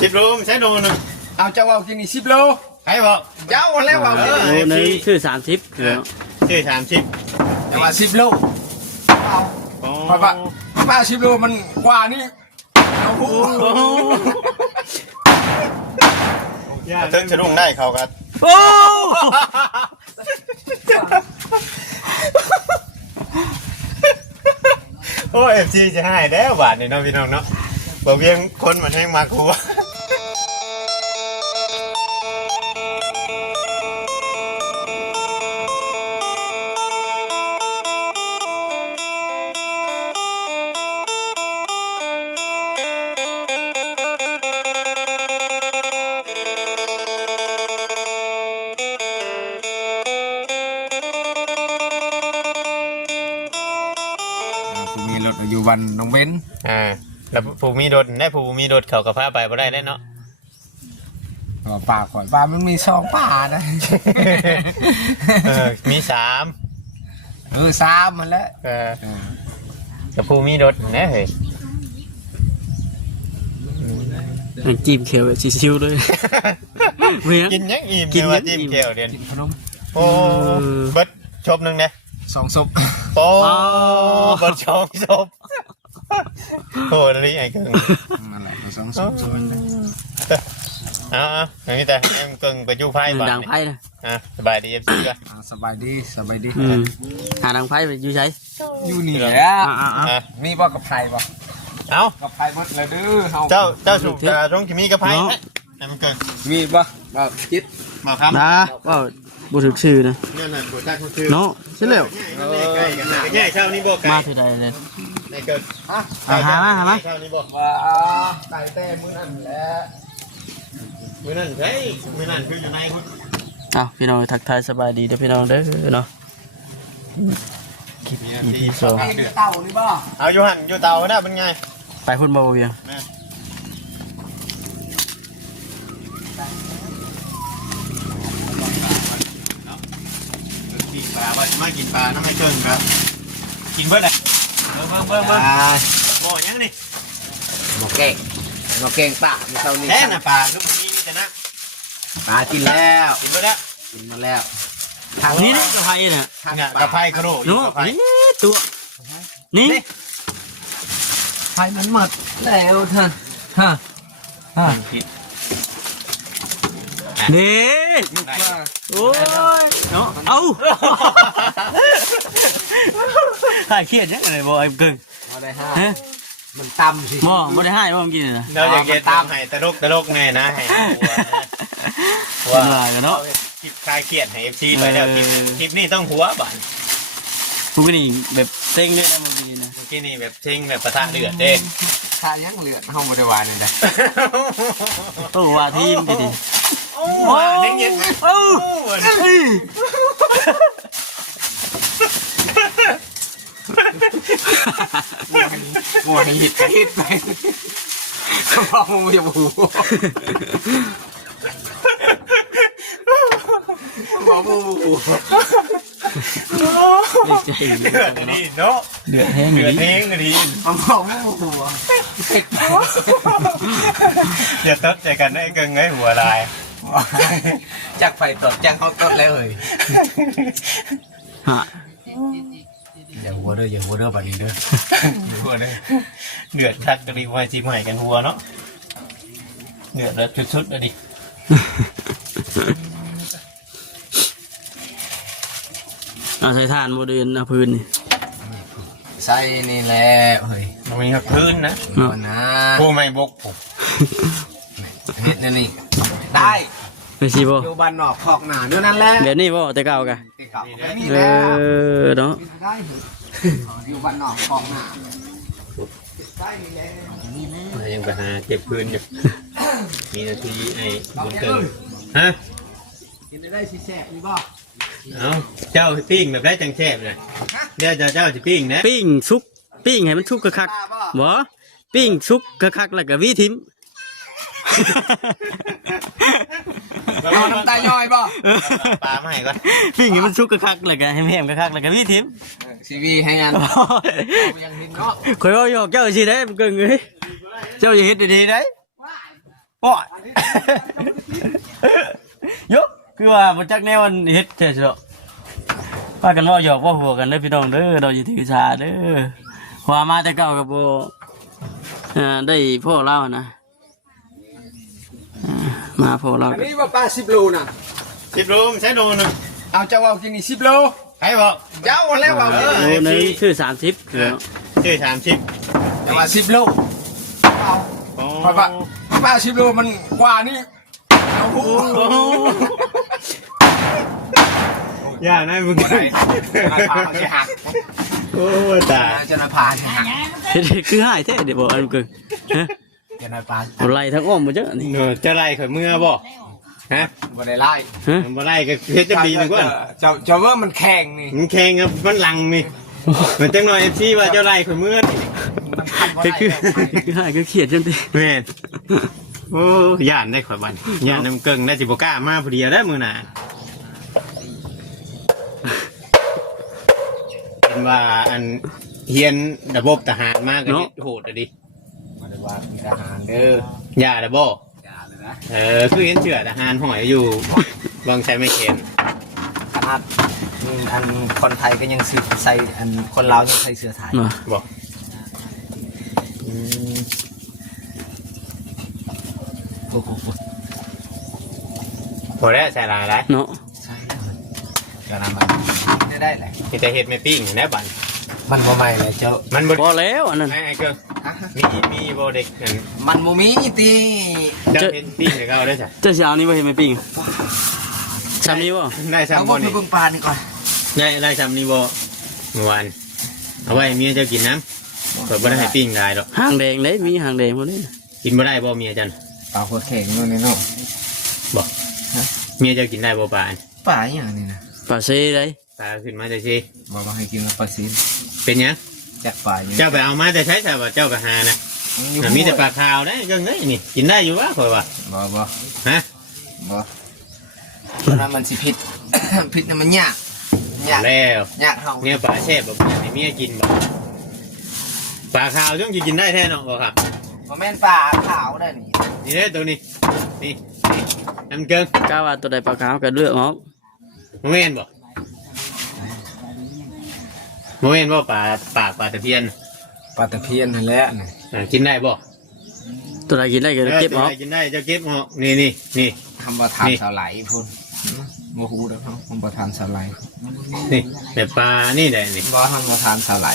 10 โลไม่ใช่โลนึง เอาเจ้าเอากินนี่10 โล ใครบอก เจ้าแล้วเอากิน โลนึงชื่อ30คือ ชื่อ30 แต่ว่า10 โลเอา โอ้ เพราะว่า10 โลมันกว่านี่เอาหู ถึงจะรุ่งได้เขากัน โอ้ โอ้เอฟซีจะให้แล้วบาทนี่เนาะพี่น้องเนาะบอกเพียงคนมันแห้งมาคูมีรถอยู่วันน้องเบน แล้วผู้มีรถได้ผู้มีรถเขากับพาไปบ่ได้ได้เนาะ ป่าก่อนป่ามันมี2ป่านะ มี3 3มันแล้ว กับผู้มีรถนะเฮ้ย จิ้มเขียวชิวๆเลยเมีย กินยังอิ่ม กิน ว่า ยังอิ่ จิ้ม ม แก้วเดียน กินขนม โอ้เบิดชบหนึ่งเนี่ย 2 ศพ โอ้เบิดชบโอ้นี่ไอ้เกิง นั่นแหละ2 ศพส่วนเลย อย่างนี้แต่ไอ้เกิงไปจู้ไพ่บ้าน ดังไพ่นะ สบายดีเอฟซีก็ สบายดี หาดังไพ่ไปอยู่ใช้ อยู่นี่แหละ อ่ะ มีบ่กับไผ่บ่ เอ้า กับไผ่หมดเลยดื้อเฮา เจ้าสูบตรงที่มีกระไพ่ไอ้มันเกิง มีบ่บ่คิด มาครับ นะว่าบุตรชื่อนะ เนี่ยน่ะโบตักมันคือ เนาะใช่แล้ว ใกล้กันนะใกล้เช่านี่บ่ไกล มาที่ใดเลย ในเกิง หามา เช่านี่บ่ ว่าไก่แต่มื้อนั้นแหละ มือนั่นเฮ้ยมือนั่นคืออยู่ในคุณ อ้าวพี่น้องทักทายสบายดีเด้อพี่น้องเด้อเนาะคลิปที่สอง ไก่เต่านี่บ่ เอาอยู่หันอยู่เตานะเป็นไง ไปพุ่นบ่เวียง กินปลาว่าจะมากินปลาน้ำไม่เกินครับกินเบิดเลยเบิ่งบ่ยังนี่ หมกแกงปลามีเท่านี้ แท้น่ะปลาทุกคนนี้แต่นะ ปลากินแล้ว กินเบิดแล้ว กินมาแล้ว ทางนี้กับไพ่น่ะ เนี่ยกระไพกระโดดอยู่ เนาะ กระไพ นี่ตัวนี่ ไผ่มันหมดแล้วท่านฮะ ผิด นี่โอ้ยเนาะเอาถ่ายเครียดยังไงบ่ไอ้เกิง มาได้ห้า ฮะ มันตำสิ บ่ได้ให้บ่เมื่อกี้น่ะ เราจะเก็บตามให้ตลกแน่นะให้ ว่า ว่า เนาะ คลิปคลายเครียดให้ FC ไปแล้วคลิปนี้ต้องหัวบ้าน พวกนี้แบบเซ็งด้วยนะเมื่อกี้นะ เมื่อกี้นี่แบบชิงแบบประทะเดือดเด้ ถ้ายังเหลือห้องบริวารนี่ได้ โอ้ว่าทีมดิดิ ว้าเด็กเย็น เอ้า งัวหิดก็หิดไปก็พอมูจะบูบอกมู ใจ เดือดดีเนาะ เดือดแห้ง เดือด นี่ เองดี บอกมูเด็ก อย่าตัดใจกันไอ้เกิงไอ้หัวลาย จากไฟตดจากเขาตดแล้วเลย ฮะ อย่าหัวเด้อไปอีกเด้อ หัวเลยเดือดคักกระดิ่งไว้จีใหม่กันหัวเนาะเดือดแล้วชุดๆเลยดิ เอาใส่ทานโมเดลเอาพื้นนี่ ใส่นี่แหละเฮ้ย มันมีครับพื้นนะ เนาะ นะ โอ้ไม่บกผม เฮ็ดนี่ได้ ไปสิบ่ อยู่บ้านนอกคอกหนาเนื้อนั่นแหละ แบบนี้บ่แต่เก่ากะ ติดกับนี่ เอ แล้ว อเนาะ ได้อยู่บ้านนอกคอกหนาได้นี่แหละ ยังไปหาเก็บพื้นอยู่มีนาทีไอ้บุญเกินฮะ กินได้สิแซ่บนี่บ่ เอาเจ้าปิ้งแบบได้จังแซ่บเลยเดี๋ยวเจ้าจะปิ้งนะ ปิ้งสุกปิ้งให้มันสุกคักๆบ่ปิ้งสุกคักๆแล้วก็วิทิม เอาน้ำตาย่อยบ่ ปลามาให้ก่อน ปิ้งให้มันสุกคักๆแล้วก็แห้มๆคักๆแล้วก็วิทิม ซีวีให้งานยังหินเนาะ ข่อยว่าหยอกเจ้าสิได้มันเกิงเอ้ยเจ้าอย่าเฮ็ดดีๆได้ โอ้ยยกคือว่าบ่จักแนวมันเฮ็ดแท้ซิเนาะพากันล้อหยอกว่าหัวกันเด้อพี่น้องเด้อเราอยู่ที่วิชาเด้อว่ามาแต่เก่าก็บ่ได้พ่อเล่านะมาพ่อเล่า อันนี้ว่าปลา10 โลน่ะ 10 โลไม่ใช่โลนึง เอาเจ้าเอากินนี่10 โล ใครบอก เจ้าแล้วเอา โลนึงคือ30คือ ชื่อ30 แต่ว่า10 โลเอาเพราะว่าปลา10 โลมันกว่านี่เอาหู อย่านะมึง บ่ได้ราคาเขาสิหัก โอ้ตาย จะนาพาสิหัก เฮ็ดคือหายแท้เดี๋ยวบ่อันกึ่งฮะ จะนาพา บ่ไล่ทั้งอ้อมบ่เจ้านี่ เนอะจะไล่ข่อยเมื่อบ่ฮะ บ่ได้ไล่ ฮะ มันบ่ไล่ก็เพชรจะบีนึงก่อน เจ้าว่ามันแข็งนี่ มันแข่งกับมันหลังนี่มันจังหน่อยFCว่าเจ้าไล่ข่อยเมื่อนี่ มันคันบ่ คือ ได้ หายก็เครียดจังติ แม่นโอ้ย่านได้ข่อยบัดย่านน้ำเกิงได้สิบ่กล้ามาพอดีแล้วมื้อหน้าเป็นว่าอันเฮียนระบบทหารมากก็โหดอ่ะดิ บ่ได้ว่ามีทหารเด้าอย่ระบ่ อย่าเลยนะ คือเห็นเชือทหารหอยอยู่บางใช้ไม่เข็น ขนาดอันคนไทยก็ยังใส่อันคนลาวยังใส่เสื้อไทย เนาะ บอกอืม โอ้โห พอแล้วใส่ลายแล้ว เนาะ ใช่เลยก็นำมาได้แหละ มีแต่เห็ดไม่ปิ้งนะบัน มันบ่ใหม่เลยเจ้า มันบด พอแล้วอันนั้น ไอ้เกิงมีโบเด็กนั่น มันบ่มีตี เจ้าเห็ดปิ้งให้เขาได้จ้ะ เจ้าสิเอานี่บ่เฮ็ดไม่ปิ้งซ้ำนี้บ่ ได้ เอา ซ้ำ บ่ บ่ ไป นี่ เบิ่งปลานี่ก่อน ได้ซ้ำนี่บ่เมื่อวานเอาไว้ให้เมียเจ้ากินน้ำเปิดบ่ได้ให้ปิ้งได้หรอก หางแดงเด้มีหางแดงพวกนี้ กินบ่ได้บ่เมียจัน ปลาหัวแข็งนู่นนี่เนาะ บอกเมียเจ้ากินได้บ่ปลา ปลาอย่างนี้นะ ปลาเซได้ ปลาขึ้นมาแต่สิ บ่มาให้กินปลาซีน เป็นหยัง จากปลาอย่าง เจ้าไปเอามาแต่ใช้แต่ว่าเจ้าไปหานะมีแต่ปลาขาวได้เกิงเอ้ยนี่กินได้อยู่วะข่อยว่า บ่ ฮะ บ่เพราะนั้นมันสิผิด ผิดน่ะมันยากยาก แล้ว ยากเฮา เนี่ยปลาแช่บแบบให้เมียกินบ่ปลาขาวต้องกินได้แท้เนาะบ่ครับ บ่แม่นปลาขาวได้นี่ นี่เด้อตัวนี้นี่น้ำเกิง กาว่าตัวใดปลาขาวก็เลือกออก โมเมนบ่โมเมนบ่ปลาปากปลาตะเพียน ปลาตะเพียนนั่นแหละนี่ กินได้บ่ ตัวใดกินได้ก็เก็บออก กินได้เจ้าเก็บออกนี่ ทำประทาน นี่ สาไหลพุ่นบ่ฮู้เด้อครับทำประทานสาไหล นี่แต่ปลานี่ได้นี่ บ่ทำประทานสาไหล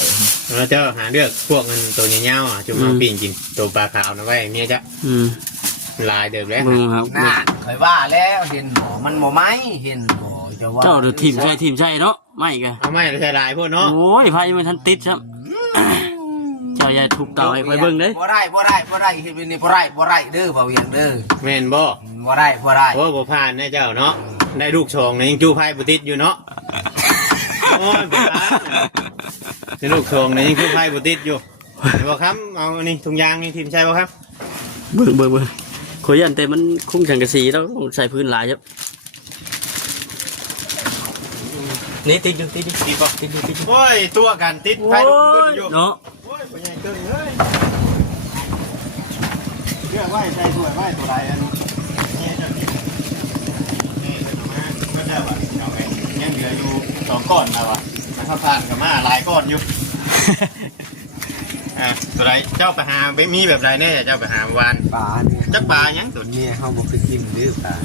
เราจะหาเลือกพวกมันตัวเงี้ยวๆอ่ะจุ่มมาปิ้งกินตัวปลาขาวนะไว้เมียจะ อืม ลายเดิมแล้ว เบิ่งครับ น่าเคยว่าแล้วเห็นบ่มันบ่ไหมเห็นบ่จะว่า เจ้าเดี๋ยวทีมใช่เนาะไม่กะ เอาไม่ใช่ลายพวกเนาะ โอ้ยไผมันทันติดครับเจ้าอย่าทุบเต่าให้ไปเบิ่งเด้ บ่ได้เฮ็ดแบบนี้บ่ได้เด้อบ่เวียงเด้อ แม่นบ่ บ่ได้ โอ้บ่ผ่านนะเจ้าเนาะได้ลูกชองนะยังจู้ไพ่บุติดอยู่เนาะโอ้ยบ่ผ่านได้ลูกชองนะยังจู้ไพ่บุติดอยู่เดี๋ยวบ่ครับเอาอันนี้ถุงยางนี่ทีมใช่บ่ครับ เบิ่งขอยยันแต่มันคุ้งสังกะสีแล้วใส่พื้นหลายครับนี่ติดอยู่ ติดโอ้ยตัวกันติดไพ่ลูกขึ้นอยู่ เนาะ โอ้ยบ่ใหญ่เกินเลยเลือกไว้ใส่ถ้วยไว้ตัวใดอันนี้เจ้านี่นี่เลยมาก็ได้ว่ะเอาไปยังเหลืออยู่2ก้อนแล้วว่ะนะครับผ่านกับมาหลายก้อนอยู่ ตัวไรเจ้าไปหาไม่มีแบบไรแน่เจ้าไปหาเมื่อวาน ปลาเนี่ย จักปลายังตัว เนี่ยเฮาบ่เคยกินเด้อปลา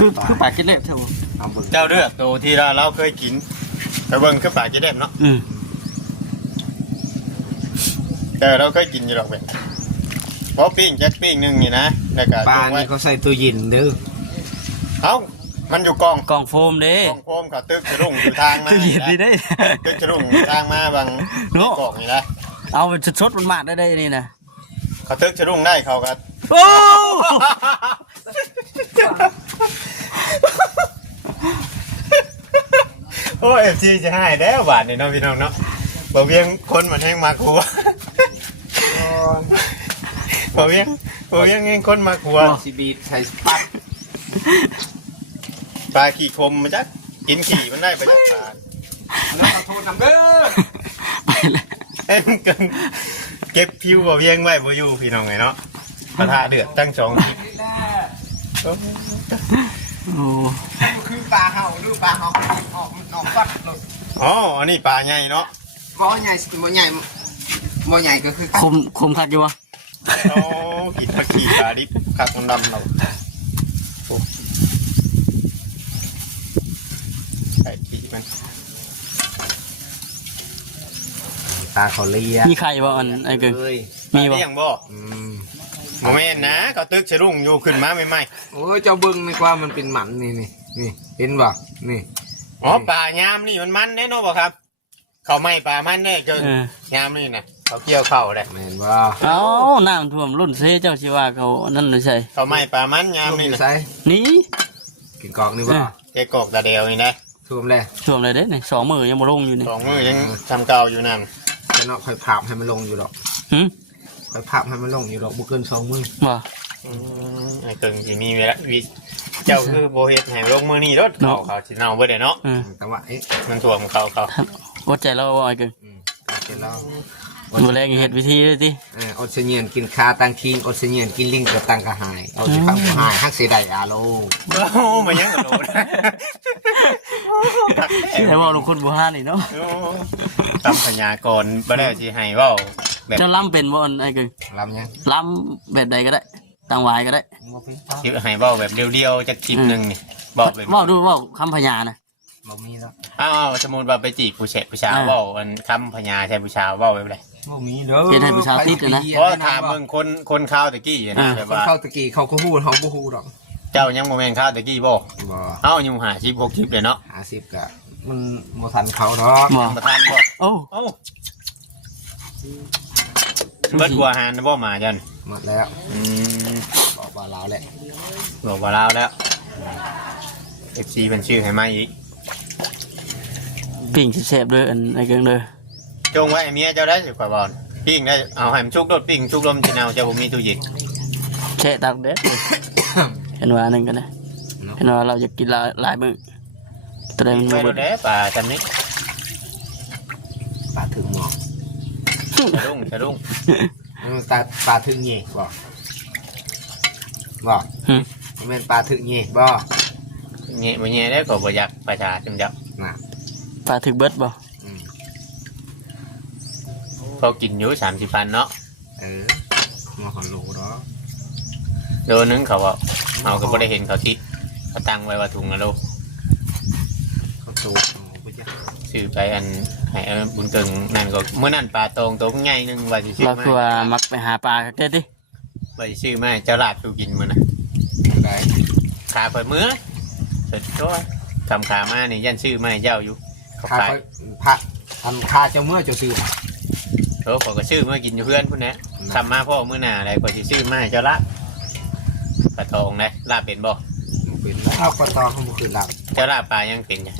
คือปลากินเล็บเท่า เอาเบิ่ง เจ้าเลือกตัวที่เราเคยกินไปเบิ่งคือปลาจีเด็มเนาะ อืม แต่เราเคยกินอยู่หรอกเว้ยเพราะปิ้งจักปิ้งหนึงนี่นะแล้วก็ ปลา ตัวไว้ นี่เขาใส่ตู้เย็นเด้อ เอ้ามันอยู่กอง กล่องโฟมเด้ กองโฟมกับตึกจะรุ่งอยู่ทางมา ตู้เย็นดีได้ ตึกจะรุ่งอยู่ทางมาบาง เนาะ กองนี่นะ เอาไปชดๆมันมาได้นี่นะ เขาตึกจะรุ่งได้เขาก็ โอ้ โอ้เอฟซีจะให้แล้วบาทนี่เนาะพี่น้องเนาะบ่เวียงคนมันแห้งมาคัว บ่เวียงแห้งคนมาคัว สิบีดใส่ปั๊บ ปลาขี่คมมันจักกินขี่มันได้ไปจักปลา แล้วขอโทษนำเด้อ ไปเลย เอ็มเกินเก็บผิวบ่เวียงไว้บ่อยู่พี่น้องไงเนาะกระทะเดือดตั้ง2 คลิป โอ้ คือปลาเห่าหรือปลาเห่าออกฟัดเลย อ๋ออันนี้ปลาใหญ่เนาะ บ่ใหญ่บ่ใหญ่บ่ใหญ่ก็คือ คมคักอยู่วะ โอ้กินผักขี้ปลาดิบคักดำเราโอ้ใส่ขี้มัน ปลาเขาเลีย มีไข่บ่อันไอ้เกิง เอ้ย มีบ่ เลี้ยงบ่ โมเมนต์นะเขาตึกสะรุ่งอยู่ขึ้นมาใหม่ โอ้ยเจ้าเบิ้งนี่กว่ามันเป็นหมันนี่เห็นบ่นี่ ๆอ๋อปลายามนี่มันแน่นอนบ่ครับ เขาไม่ปลามันแน่เกิน เออย ามนี่นะเขาเกี่ยวเข่าเลย แม่นบ่ เอ้าน้ำท่วมรุ่นเซเจ้าสิว่าเขานั่นน่ะใช่ เขาไม่ปลามันยาม ท่วม นี่ อยู่ นะ ไส นี่ กินกอกนี่บ่ แกกอกตาเดียวนี่นะ ท่วมแล้ว ท่วมเลยเด้นี่2 มื้อยังบ่ลงอยู่นี่ สองมือยังทำเก่าอยู่นั่น แต่เนาะค่อยภาพให้มันลงอยู่ดอก หึ ค่อยภาพให้มันลงอยู่ดอกบ่เกิน2มื้อ บ่ ไอ้เกิงที่มีเวลาวิเจ้าคือโบเฮ็ดให้ลงมือนี่รถเขาสิเน่าเบิดเลยเนาะ เออ แต่ว่าเอ๊ะ มันท่วมเขา อดใจเราบ่ไอ้เกิง เสร็จแล้ว บ่แลงเฮ็ดวิธีเลยติ อดเสนียนกินคาตังคิงอดเสนียนกินลิงกับตังกระหายเอาสิฟังบ่หายฮักเสียดายอาโล โอ้มายังกับโดน สิให้เว้าทุกคนบ่ฮานี่เนาะ ตำพญากรบ่ได้สิให้เว้าแบบ เจ้าล้ำเป็นบ่อันไอ้เกิง ลำยัง ล้ำแบบใดก็ได้ต่างวายก็ได้ บ่เป็น สิให้เว้าแบบเดียวๆจักคลิปนึงนี่บอกเลย เว้าดูเว้าคำพญานะ บ่มีแล้ว อ้าวสมมุติว่าไปจีบผู้ชายเว้าอันคำพญาใช่ผู้ชายเว้าแบบไร บ่มีเด้อ เฮ็ดให้ผู้ชายติดอะนะ เพราะถามมึงคนข้าวตะกี้นะแบบ คน ว่า เข้าตะกี้เขาก็ฮู้เฮาบ่ฮู้ดอก เจ้ายังโมเมนข้าวตะกี้บ่ บ่ เอ้าอยู่หาชิป6 ชิปเลยเนาะ 50ก็มันบ่ทันเขาดอก บ่ ประธานบ่ โอ้ เอ้าเบิดกลัวหานบ่มาจัน หมดแล้ว อืม บอกว่าลาวแหละ บอกว่าลาวแล้ว FC เป็นชื่อให้มาอีก ปิ่งแซ่บๆเด้ออันไอ้เกิงเด้อ จงไว้เมียเจ้าได้สิข่อยบ่ปิ้งได้เอาให้มันชุกโดดปิ้งชุกลมสิเอาเจ้าบ่มีตู้เย็น แช่ตักเด้อเห็นว่านั่นกันนะเห็นว่าเราจะกินหลายมื้อตัวใดมัน ไป บ่ โด เบิ ด ด แด้ป่าจำนี้ ปลาถึงหมอก สะดุ้ง ปลาถึงเงี้ยบ่บ่ หึ มันเป็นปลาถึงเงี้ยบ่ เงี้ยบ่เงี้ยได้ก็บ่อยากประชาจังจับ น่ะ ปลาถึกเบิดบ่ อืม เขากินอยู่30,000เนาะ มาขอรู้เนาะ โลนึงเขาบอกเขาก็บ่ได้เห็นเขาติดเขาตั้งไว้ว่าถุงละโล เขาตูกูจะ ซื้อไปอันให้บุญเกิงนั่นก็เมื่อนั้นปลาตองตัวใหญ่หนึงว่าสิซื้อ เรา มา คือว่ามักไปหาปลาแท้ติ ว่าสิซื้อมาให้เจ้าลาดสู่กินมื้อน่ะ ได้ ขาเปิดมื้อเสร็จก็ทำขามานี่ยันซื้อมาให้เจ้าอยู่เขา ข้า ขาย พระอันข้าเจ้าเมื่อเจ้าซื้อ เขาก็ซื้อมากินอยู่เพื่อนพุ่นนะทำมาพ่อมื้อหน้าอะไรก็สิซื้อมาให้เจ้าลาดปลาทองนะลาบเป็นบ่ เป็นแล้วปลาตองเขาบุคือหลับ เจ้าลาบปลายังเป็นจ้ะ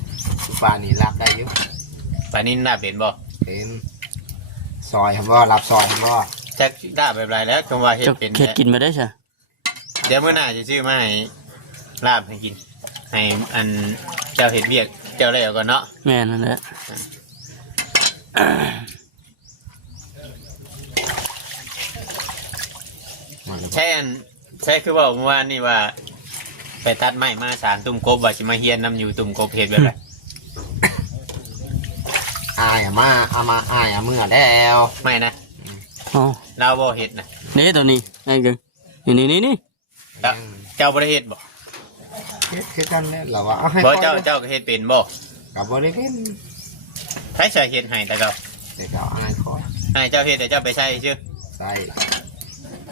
ปลานี่หลับได้เยอะ ปลานินลาบเป็นบ่ เป็นซอยครับว่าหลับซอยครับว่า จักลาบแบบไรแล้วจงว่าเฮ็ด เจ้า เป็น เฮ็ด แท้ กินมาได้ซะ เดี๋ยวมื้อหน้าจะซื้อมาให้ลาบให้กิน ให้อันเจ้าเห็ดเบียกเจ้าแล้วก่อนเนาะ แม่นนั่นแหละ ใช่อันใช่คือบอกเมื่อวานนี่ว่า ไปตัดไม้มาสารตุ่มกบว่าสิมาเฮียนน้ำอยู่ตุ่มกบเห็ดแบบไร อายอะมาเอามาอายอะเมื่อแล้ว ไม่นะ อ๋อ เราบ่เห็ดนะ นี่ตัวนี้ไอ้เกิงนี่ เจ้าบ่ได้เห็ดบ่ คือกันแล้วเราว่าเอาให้ บ่เจ้าก็เห็ดเป็นบ่ กับบริเวณ ใช้ใส่เห็ดให้แต่เจ้า เดี๋ยวเอาอายคอย ให้เจ้าเห็ดแต่เจ้าไปใช้ชื่อ ใส่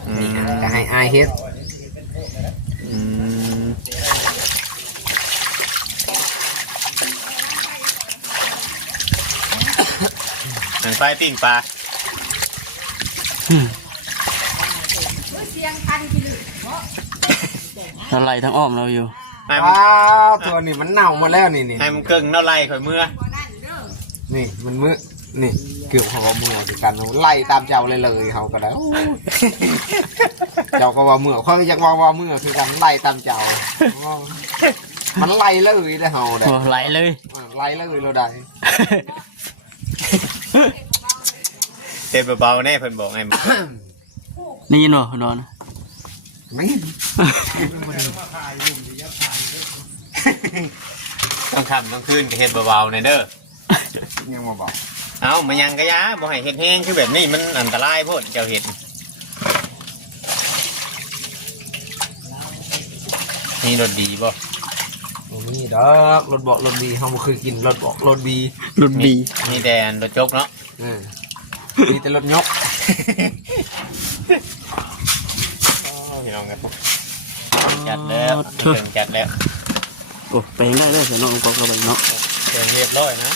อื นี่ ม จะให้อายเฮ็ด อืมหนังไฟปิ้งปลา เราไล่ทั้งอ้อมเราอยู่ ให้มัน ว้าวตัวนี้มันเน่ามาแล้วนี่ ให้มันเกิงเนาะไล่ข่อยเมื่อ นี่มันมือนี่เกือบเขาว่าเมื่อคือกันไล่ตามเจ้าเลยเขาก็ได้โอ้ยเจ้าก็ว่าเมื่อเขาอยากว่าเมื่อคือกันไล่ตามเจ้ามันไล่เลยได้เฮาได้ โอ้ไหลเลย ไล่เลยเราได้ เต็มเบาๆแน่เพิ่นบอกไง นี่ยินบ่นอน น ไม่ ต้องคำต้องคืนก็เฮ็ดเบาๆในเด้อ ยังมาบอก เอามายังกะยะบ่ให้เฮ็ดแห้งคือแบบนี้มันอันตรายโพดเจ้าเฮ็ดนี่รสดีบ่ นี่ดอกรถบอกรถดีเขาบ่เคยกินรถบอกรถดี รุ่นดี มีแต่อันรสจกเนาะ มีแต่รถยก พี่น้องครับจัดแล้วเติมจัดแล้ว โอ้แปลงได้เลยเสียน้องก็กระเบนเนาะ เติมเรียบร้อยนะ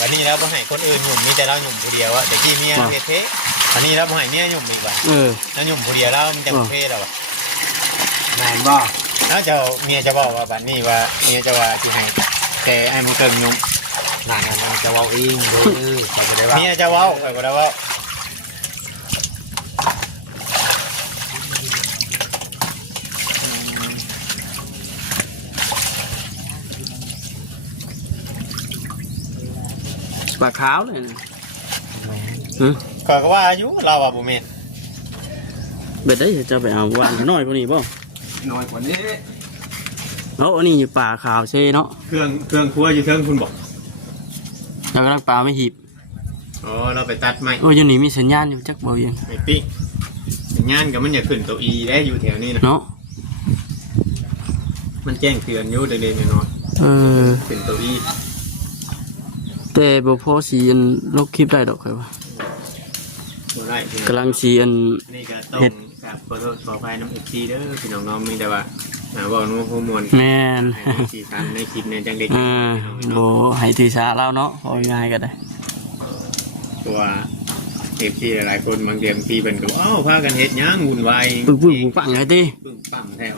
วันนี้แล้วบ่ให้คนอื่นหยุ่มมีแต่เราหยุ่มผู้เดียวอะแต่ที่เมียเฮ็ดเทอันนี้แล้วบ่ให้เมียหยุ่มอีกว่ะ แล้วหยุ่มผู้เดียวแล้วมันจะประเภทอะไร นายบอก แล้วเจ้าเมียจะบอกว่าบัดนี้ว่าเมียจะว่าสิให้แต่ไอ้มันเติมหยุ่ม นายมันจะเว้าเองเด้อเขาจะได้ว่า เมียจะเว้าไปบ่ได้เว้า ปลาขาวเลย ก็ว่าอายุเราอ่ะบ่แม่น เบ็ดได้จะไปเอาหวานน้อยกว่านี้ป่ะ น้อยกว่านี้ แล้วอันนี้อยู่ป่าขาวเช่เนาะ เครื่องครัวอยู่เทิงคุณบอก เรากำลังปลาไม่หีบ อ๋อเราไปตัดไม้ โอ้ยอยู่นี่มีสัญญาณอยู่จักบ่ยัง ไม่ปิ๊กงานก็มันอยากขึ้นตัวอีได้อยู่แถวนี้นะ เนาะ มันแจ้งเตือนอยู่เด็กๆน้อย ๆ ขึ้นตัวอี แต่บ่พอสีอันลบคลิปได้ดอกครับว่า บ่ได้พี่น้อง กำลังสีอัน นี่ก็ต้องกับขอโทษขออภัยน้ำFCเด้อพี่น้องๆมีแต่ว่าบอกนู้นโฮมวน แม่น สีสันในคลิปในจังเด็ก บ่ให้ถือสาเราเนาะพอง่ายก็ได้ ตัวFC หลายๆคนบางเดือนปีเป็นก็อ้าวพากันเฮ็ดหยังวุ่นวาย ปึ้งปังไงติ ปึ้งปั้งแท้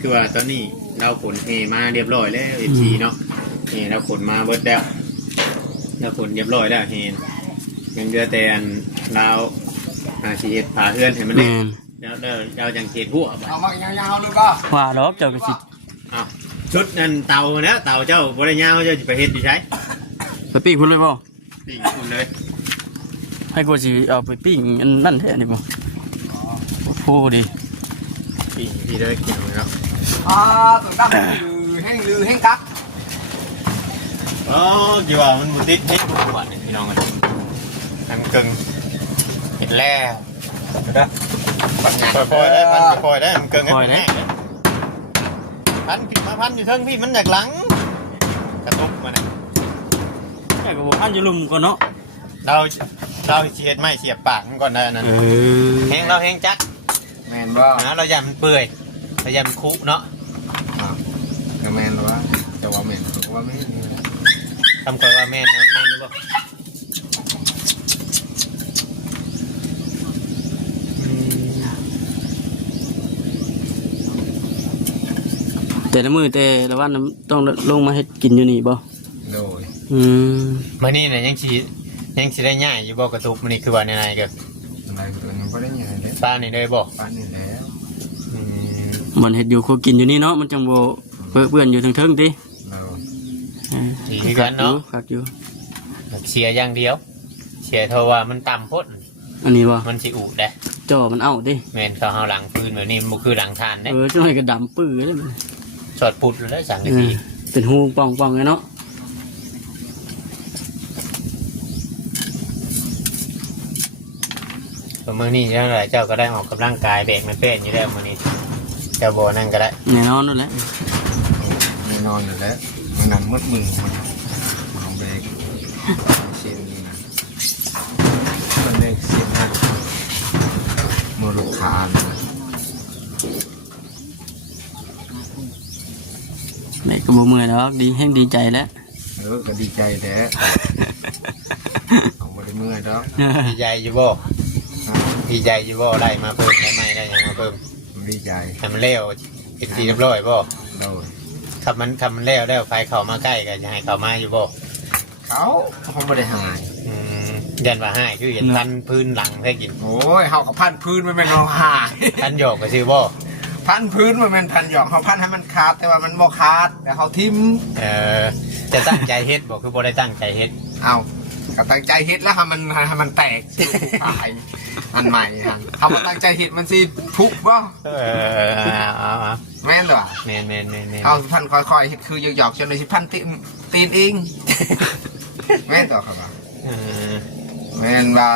คือว่าตอนนี้เราขนเฮมาเรียบร้อยแล้ว FC เนาะนี่เราขนมาเบิดแล้วเราขนเรียบร้อยแล้วเฮนยังเหลือแต่อันเราสิเฮ็ดผาเฮือนให้มันได้ แม่น แล้วเราจังเฮ็ดหัวไป เอามายาวๆเลยป่ะ ว่าดอกเจ้าก็สิ อ้าวชุดนั้นเตานะเตาเจ้าบ่ได้ยาวเจ้าสิไปเฮ็ดอยู่ไส ไปปิ้งพุ่นเลยบ่ ปิ้งคุณเลย ให้กูสิเอาไปปิ้งอันนั่นแท้นี่บ่โอ้ดี ปิ้งที่เลยกินเลยเนาะ ตัวตั้งลือแห้งกัก อ๋อกี่ว่ามันบ่ติดเฮ็ดทุกวันนี่พี่น้องกันทั้งกึ่งเฮ็ดแล้วเด้อค่อยๆได้ค่อยๆได้มันเกินกันแน่พันขึ้นมาพันอยู่เทิงพี่มันจากหลังกระตุกมาเนี่ย แค่ก็บ่ทันอยู่ลุมก่อนเนาะ เราเสียดไม้เสียบปากมันก่อนนะนั่นแห้งเราแห้งจัด แมนบ่ นะเราอย่ามันเปื่อยเราอย่ามันคุเนาะ ก็แมนหรือว่าจะว่าแมนว่าไม่ ทำก่อนว่าแม่นนะแม่นหรือเปล่า แต่ละมื้อแต่ละวันต้องลงมาเฮ็ดกินอยู่นี่บ่ โดย มื่อนี้เนี่ยยังสิได้ง่ายอยู่บ่กระตุกมันนี่คือว่าในไหนก็ อะไรตัวนี้ก็ได้ยังไงเลย ป้านี่เลยบ่ ป้านนี่แล้ว มันเฮ็ดอยู่ครัวกินอยู่นี่เนาะมันจังบ่เปื้อนอยู่เทิงๆติ เรา ดีคือกันเนาะ คักอยู่ เสียอย่างเดียวเสียเท่าว่ามันต่ำพ้น อันนี้บ่ มันสิอุได้ จ่อมันเอาติ แม่นเขาเฮาหลังพื้นแบบนี้มันคือหลังทานเด้ จังได๋ก็ดำปื้อเลย สอดปุดเลยสั่งกันที เป็นหูป่องๆเลยเนาะ มื้อนี้จังไดเจ้าก็ได้ออกกำลังกายแบกมันเป็นอยู่แล้วมื้อนี้เจ้าบ่นั่นก็ได้ แน่นอนนั่นแหละ ไม่นอนอยู่แล้วมันนั่นมืดมือมันเอาเบรกเสียงนี่นะมันเบรกเสียงนะมือลูกค้านะ แม่ก็บ่เมื่อยดอกดีแฮงดีใจแล้ว ก็ดีใจแท้เอาไปเมื่อยแล้ว ดีใจอยู่บ่ดีใจอยู่บ่ได้มาเพิ่มได้ไหมได้หยังมาเพิ่ม ดีใจ ให้มันเร็วเป็นทีเรียบร้อยบ่ โดย ถ้ามันแล้วไฟเข้ามาใกล้ก็จะให้เข้ามาอยู่บ่ เขาไม่ได้หาย ยันว่าให้คือเห็นพันพื้นหลังให้กิน โอ้ยเขาพันพื้นมันเป็นรองหาย พันหยอกก็ชื่อบ่ พันพื้นมันเป็นพันหยอกเขาพันให้มันขาดแต่ว่ามันบ่ขาดแต่เขาทิม จะตั้งใจเฮ็ดบ่คือบ่ได้ตั้งใจเฮ็ด เอา ก็ตั้งใจเฮ็ดแล้วให้มันแตกสิตายอันใหม่ฮะเขามาตั้งใจเฮ็ดมันสิพุกบ่ เอา แม่นเหรอ แม่น เอาพันค่อยๆเฮ็ดคือหยอกๆจนได้สิพันตีนเองแม่นต่อครับแม่นว่า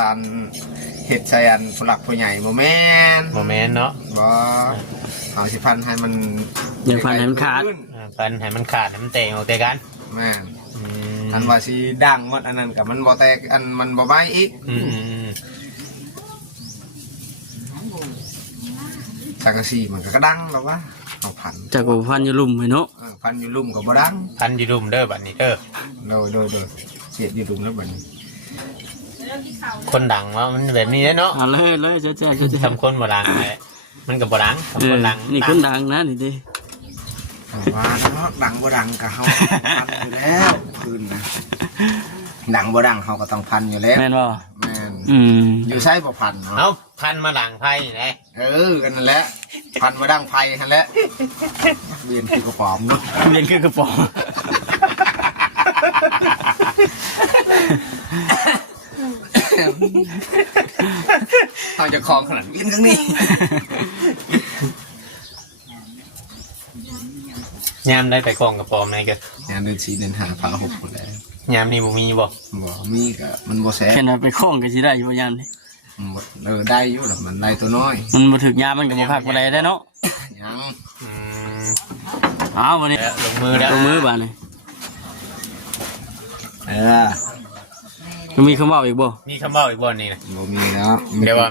เฮ็ดใส่อันผู้หลักผู้ใหญ่บ่แม่น โมเมนต์เนาะ บ่เอาสิพันให้มัน อย่าพันให้มันขาด พันให้มันขาดให้มันเตะออกแต่กัน แม่นอันว่าสิดังหมดอันนั้นก็มันบ่แตกอันมันบ่ไหม้อีกสังกะสีมันก็ดังแล้ววะเอาพัน จากว่าพันอยู่ลุ่มไปเนาะ พันอยู่ลุ่มก็บ่ดัง พันอยู่ดุมเด้อบัดนี้เด้อ โดยเสียบอยู่ลุ่มแล้วบัดนี้ คนดังว่ามันแบบนี้เนาะ เอาเลยเจ๊ ทำคนบ่ดังแหละมันก็บ่ดังทำคนดัง นี่คนดังนะนี่ดิ ว่าเนาะดังบ่ดังก็เฮาพันอยู่แล้วคืนนะดังบ่ดังเฮาก็ต้องพันอยู่แล้ว แม่นบ่ แม่น อยู่ใช้บ่พันเนาะ เอาพันมาดังไพ่ไง กันนั่นแหละพันบ่ดังไผหั่นแหละเวียนคือกระป๋อมเนาะ เรียนคือกระป๋อง เฮาจะคลองขนาดเวียนข้างนี้ ยามได้ไปกองกระปอมไหนกัน งานเดิน4เดิน5พา6หมดแล้ว ยามนี้บ่มีบ่ บ่มีก็มันบ่แซ่บ แค่นั้นไปคล้องก็สิได้อยู่ยามนี่ ได้อยู่ล่ะมันได้ตัวน้อย มันบ่ถึกยามมันก็บ่คักบ่ได้ได้เนาะ ยัง เอาวันนี้ ลงมือแล้ว ลงมือบาดนี่ เออ มันมีคำเว้าอีกบ่ มีคำเบ้าอีกบ่นี่นะ บ่มีแล้ว เดี๋ยวว่า